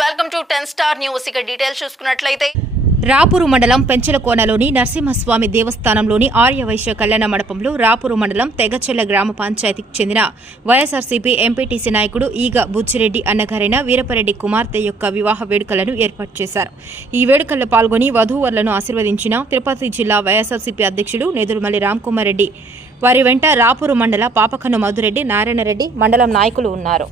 Welcome to 10 star news. ఇక details చూసుకున్నట్లయితే రాపూరు మండలం పెంచలకోనలోని నరసింహస్వామి దేవస్థానంలోని ఆర్యవైశ్య కళ్యాణ మండపంలో రాపూరు మండలం తెగచెల్ల గ్రామ పంచాయతీకి చెందిన వైఎస్ఆర్సీపీ ఎంపీటీసీ నాయకుడు ఈగ బుచ్చిరెడ్డి అన్నగారైన వీరపరెడ్డి కుమార్తె యొక్క వివాహ వేడుకలను ఏర్పాటు చేశారు. ఈ వేడుకల్లో పాల్గొని వధూవరులను ఆశీర్వదించిన తిరుపతి జిల్లా వైఎస్ఆర్సీపీ అధ్యక్షుడు నెదురుమల్లి రామ్కుమార్ రెడ్డి, వారి వెంట రాపూరు మండల పాపకన్ను మధురెడ్డి, నారాయణరెడ్డి మండలం నాయకులు ఉన్నారు.